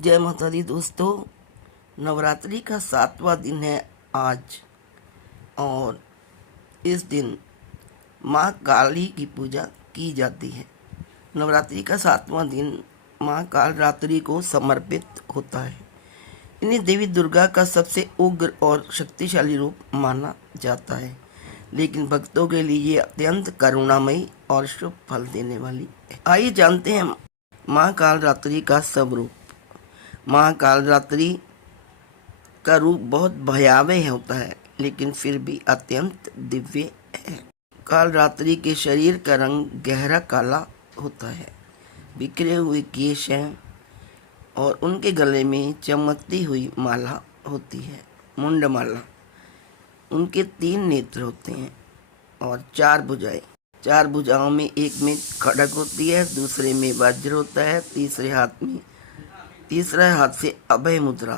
जय माता दी दोस्तों। नवरात्रि का 7वां दिन है आज, और इस दिन माँ काली की पूजा की जाती है। नवरात्रि का 7वां दिन माँ काल रात्रि को समर्पित होता है। इन्हें देवी दुर्गा का सबसे उग्र और शक्तिशाली रूप माना जाता है, लेकिन भक्तों के लिए ये अत्यंत करुणामयी और शुभ फल देने वाली है। आइए जानते हैं माँ काल रात्रि का स्वरूप। माँ काल रात्रि का रूप बहुत भयावह होता है, लेकिन फिर भी अत्यंत दिव्य है। काल रात्रि के शरीर का रंग गहरा काला होता है, बिखरे हुए केश हैं और उनके गले में चमकती हुई माला होती है, मुंड माला। उनके 3 नेत्र होते हैं और 4 भुजाएं। 4 भुजाओं में एक में खड़ग होती है, दूसरे में वज्र होता है, तीसरा हाथ से अभय मुद्रा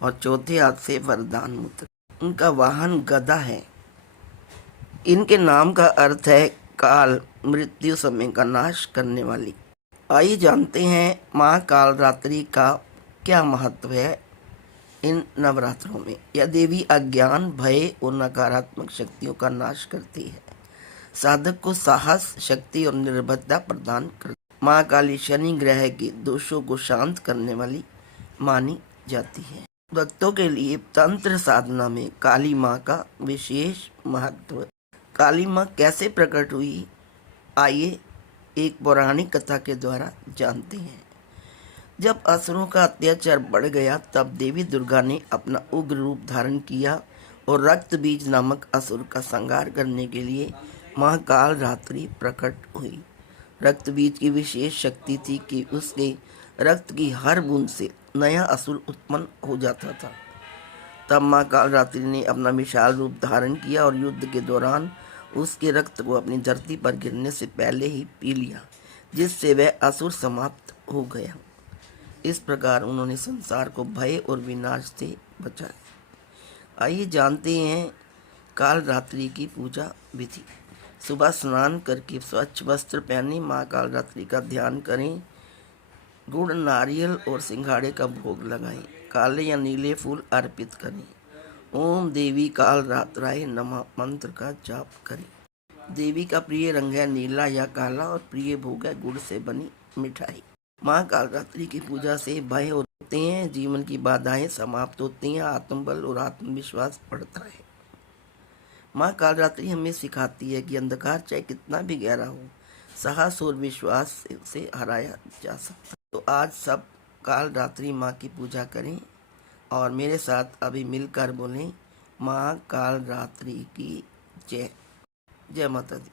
और चौथे हाथ से वरदान मुद्रा। उनका वाहन गदा है। इनके नाम का अर्थ है काल, मृत्यु समय का नाश करने वाली। आइए जानते हैं माँ काल रात्रि का क्या महत्व है। इन नवरात्रों में यह देवी अज्ञान, भय और नकारात्मक शक्तियों का नाश करती है। साधक को साहस, शक्ति और निर्भयता प्रदान करती है। माँ काली शनि ग्रह के दोषों को शांत करने वाली मानी जाती है। भक्तों के लिए तंत्र साधना में काली माँ का विशेष महत्व। काली माँ कैसे प्रकट हुई, आइए एक पौराणिक कथा के द्वारा जानते हैं। जब असुरों का अत्याचार बढ़ गया, तब देवी दुर्गा ने अपना उग्र रूप धारण किया और रक्त बीज नामक असुर का संहार करने के लिए माँ काल रात्रि प्रकट हुई। रक्त बीज की विशेष शक्ति थी कि उसके रक्त की हर बूंद से नया असुर उत्पन्न हो जाता था। तब माँ काल रात्रि ने अपना विशाल रूप धारण किया और युद्ध के दौरान उसके रक्त को अपनी धरती पर गिरने से पहले ही पी लिया, जिससे वह असुर समाप्त हो गया। इस प्रकार उन्होंने संसार को भय और विनाश से बचाया। आइए जानते हैं काल रात्रि की पूजा विधि। सुबह स्नान करके स्वच्छ वस्त्र पहने माँ काल रात्रि का ध्यान करें। गुड़, नारियल और सिंघाड़े का भोग लगाएं। काले या नीले फूल अर्पित करें। ओम देवी काल रात्राय नमः मंत्र का जाप करें। देवी का प्रिय रंग है नीला या काला और प्रिय भोग है गुड़ से बनी मिठाई। माँ काल रात्रि की पूजा से भय होते हैं, जीवन की बाधाएं समाप्त होती हैं, आत्मबल और आत्मविश्वास बढ़ता है। माँ काल रात्रि हमें सिखाती है कि अंधकार चाहे कितना भी गहरा हो, साहस और विश्वास से हराया जा सकता है। तो आज सब काल रात्रि माँ की पूजा करें और मेरे साथ अभी मिलकर बोलें, माँ काल रात्रि की जय। जय माता दी।